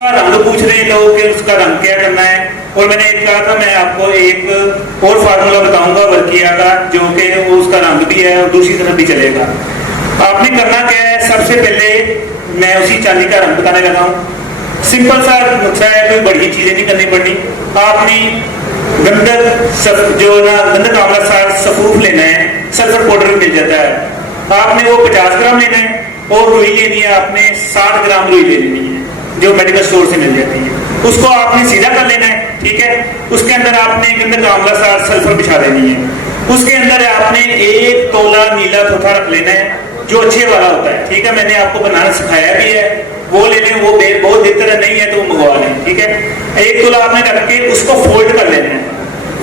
रंग पूछ रहे हैं लोग कि उसका रंग क्या करना है। और मैंने एक कहा था मैं आपको एक और फार्मूला बताऊंगा वर्किया का, जो कि उसका रंग भी है और दूसरी तरफ भी चलेगा। आपने करना क्या है, सबसे पहले मैं उसी चांदी का रंग बताने लगा हूँ। सिंपल सा नुस्खा है, कोई बड़ी चीजें नहीं करनी पड़नी। आपने गंधक आंवला सार सफूफ लेना है, सल्फर पाउडर मिल जाता है। आपने वो 50 ग्राम लेना है और रुई लेनी है, आपने 60 ग्राम रुई ले लेनी है जो मेडिकल स्टोर से मिल जाती है। उसको आपने सीधा कर लेना है, ठीक है। उसके अंदर आपने गंधक आंवला सार सल्फर बिछा देनी है। उसके अंदर आपने 1 तोला नीला थोथा रख लेना है जो अच्छे वाला होता है, ठीक है। मैंने आपको बनाना सिखाया भी है, वो ले लें। वो बहुत बेहतर नहीं है तो वो मंगवा लें, ठीक है। 1 तोला आपने रख के उसको फोल्ड कर लेना है।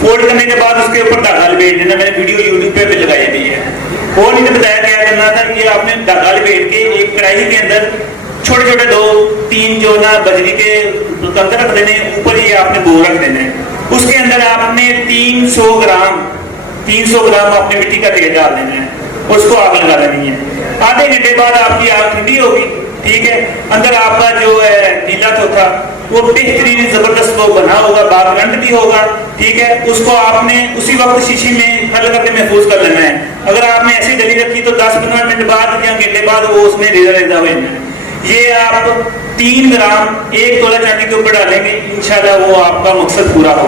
फोल्ड करने के बाद उसके ऊपर धागा लपेट देना। मैंने वीडियो यूट्यूब पे भी लगाई भी है। वो नहीं बताया क्या करना था कि आपने धागा लपेट के एक कढ़ाई के अंदर छोटे छोटे 2-3 जो ना बजरी के कंकर रख देने, ऊपर ये आपने बोर रख देना है। उसके अंदर आपने 300 ग्राम आपने मिट्टी का तेल डाल देना है, उसको आग लगा देनी है। आधे घंटे बाद आपकी आग ठंडी होगी, ठीक है। अंदर आपका जो है नीला थोथा वो बेहतरीन जबरदस्त वो बना होगा, बागरंट भी होगा, ठीक है। उसको आपने उसी वक्त शीशी में हल करके महफूज कर लेना है। अगर आपने ऐसी डली रखी तो 10-15 मिनट बाद या घंटे बाद वो उसमें रेजा रेजा हो जाना है। ये आप 3 ग्राम 1 तोला चांदी के ऊपर डालेंगे, इंशाल्लाह वो आपका मकसद पूरा होगा।